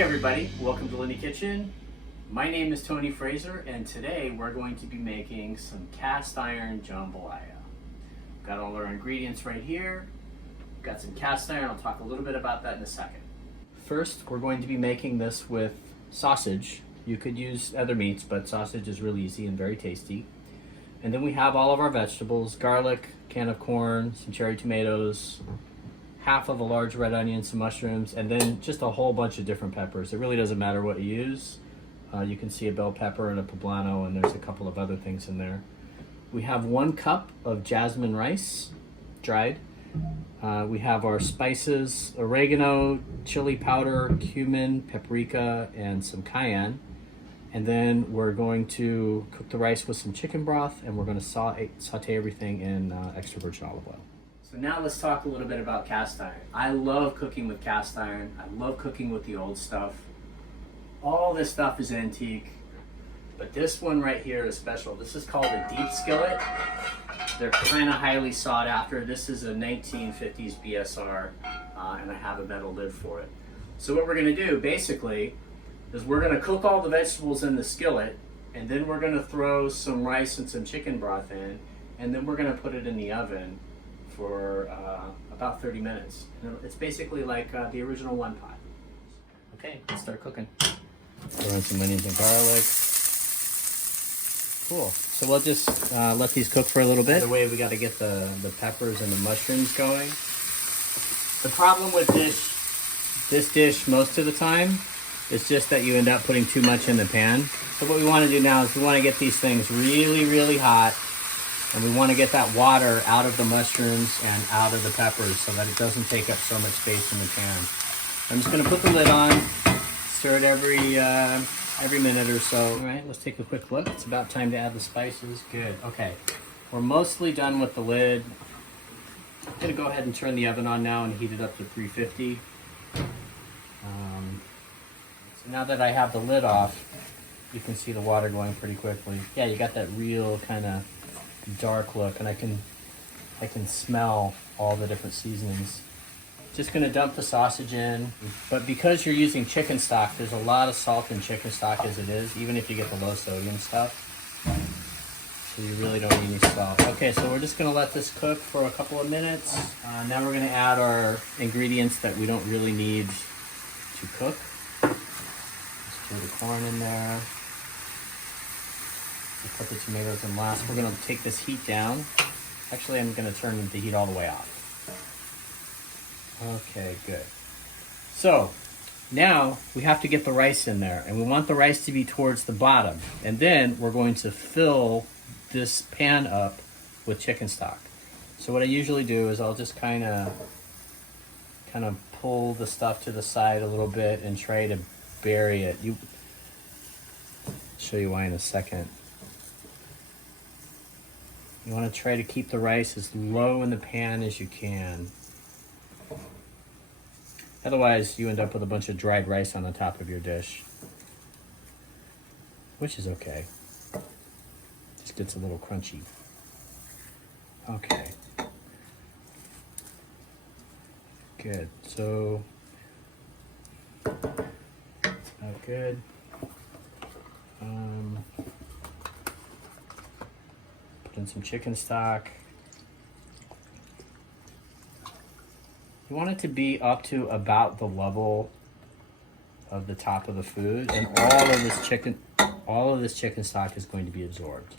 Hey everybody, welcome to Lindy Kitchen. My name is Tony Fraser, and today we're going to be making some cast iron jambalaya. Got all our ingredients right here. Got some cast iron, I'll talk a little bit about that in a second. First, we're going to be making this with sausage. You could use other meats, but sausage is really easy and very tasty. And then we have all of our vegetables: garlic, can of corn, some cherry tomatoes, half of a large red onion, some mushrooms, and then just a whole bunch of different peppers. It really doesn't matter what you use. You can see a bell pepper and a poblano, and there's a couple of other things in there. We have 1 cup of jasmine rice, dried. We have our spices: oregano, chili powder, cumin, paprika, and some cayenne. And then we're going to cook the rice with some chicken broth, and we're going to saute everything in extra virgin olive oil. So now let's talk a little bit about cast iron. I love cooking with cast iron. I love cooking with the old stuff. All this stuff is antique, but this one right here is special. This is called a deep skillet. They're kind of highly sought after. This is a 1950s BSR, and I have a metal lid for it. So what we're gonna do basically is we're gonna cook all the vegetables in the skillet, and then we're gonna throw some rice and some chicken broth in, and then we're gonna put it in the oven for about 30 minutes. It's basically like the original one pot. Okay, let's start cooking. Throw in some onions and garlic. Cool. So we'll just let these cook for a little bit. By the way, we got to get the peppers and the mushrooms going. The problem with this dish most of the time is just that you end up putting too much in the pan. So what we want to do now is we want to get these things really, really hot, and we want to get that water out of the mushrooms and out of the peppers so that it doesn't take up so much space in the pan. I'm just going to put the lid on, stir it every minute or so. All right, let's take a quick look. It's about time to add the spices. Good. Okay, we're mostly done with the lid. I'm going to go ahead and turn the oven on now and heat it up to 350. So now that I have the lid off, you can see the water going pretty quickly. Yeah, you got that real kind of dark look, and I can smell all the different seasonings. Just gonna dump the sausage in, but because you're using chicken stock, there's a lot of salt in chicken stock as it is, even if you get the low sodium stuff. So you really don't need any salt. Okay, so we're just gonna let this cook for a couple of minutes. Now we're gonna add our ingredients that we don't really need to cook. Just throw the corn in there. We'll put the tomatoes in last. We're gonna take this heat down. Actually, I'm gonna turn the heat all the way off. Okay, good. So now we have to get the rice in there, and we want the rice to be towards the bottom. And then we're going to fill this pan up with chicken stock. So what I usually do is I'll just kind of pull the stuff to the side a little bit and try to bury it. I'll show you why in a second. You want to try to keep the rice as low in the pan as you can. Otherwise, you end up with a bunch of dried rice on the top of your dish, which is okay. Just gets a little crunchy. Okay. Good. So, that's about good. Put in some chicken stock. You want it to be up to about the level of the top of the food, and all of this chicken stock is going to be absorbed.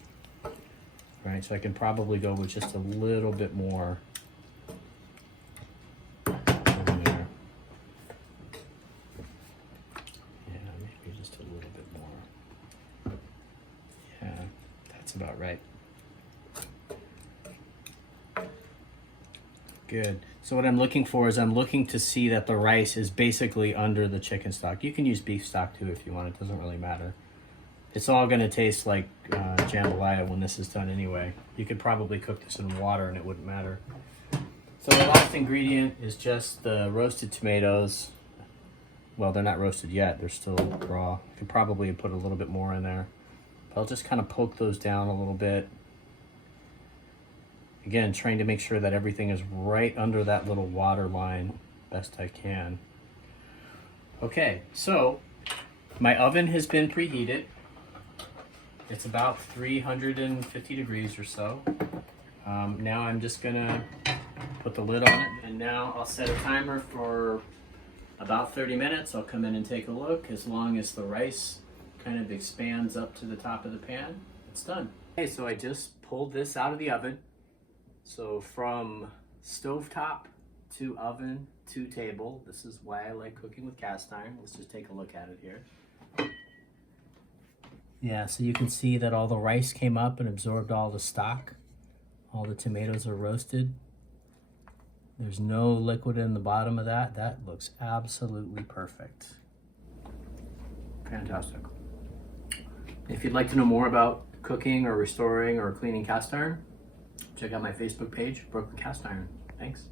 Right, so I can probably go with just a little bit more over there. Yeah, maybe just a little bit more. Yeah, that's about right. Good. So what I'm looking for is I'm looking to see that the rice is basically under the chicken stock. You can use beef stock too if you want. It doesn't really matter. It's all going to taste like jambalaya when this is done anyway. You could probably cook this in water and it wouldn't matter. So the last ingredient is just the roasted tomatoes. Well, they're not roasted yet. They're still raw. I could probably put a little bit more in there. But I'll just kind of poke those down a little bit. Again, trying to make sure that everything is right under that little water line best I can. Okay, so my oven has been preheated. It's about 350 degrees or so. Now I'm just gonna put the lid on it, and now I'll set a timer for about 30 minutes. I'll come in and take a look. As long as the rice kind of expands up to the top of the pan, it's done. Okay, so I just pulled this out of the oven. So from stovetop to oven to table. This is why I like cooking with cast iron. Let's just take a look at it here. Yeah, so you can see that all the rice came up and absorbed all the stock. All the tomatoes are roasted. There's no liquid in the bottom of that. That looks absolutely perfect. Fantastic. If you'd like to know more about cooking or restoring or cleaning cast iron, check out my Facebook page, Brooklyn Cast Iron. Thanks.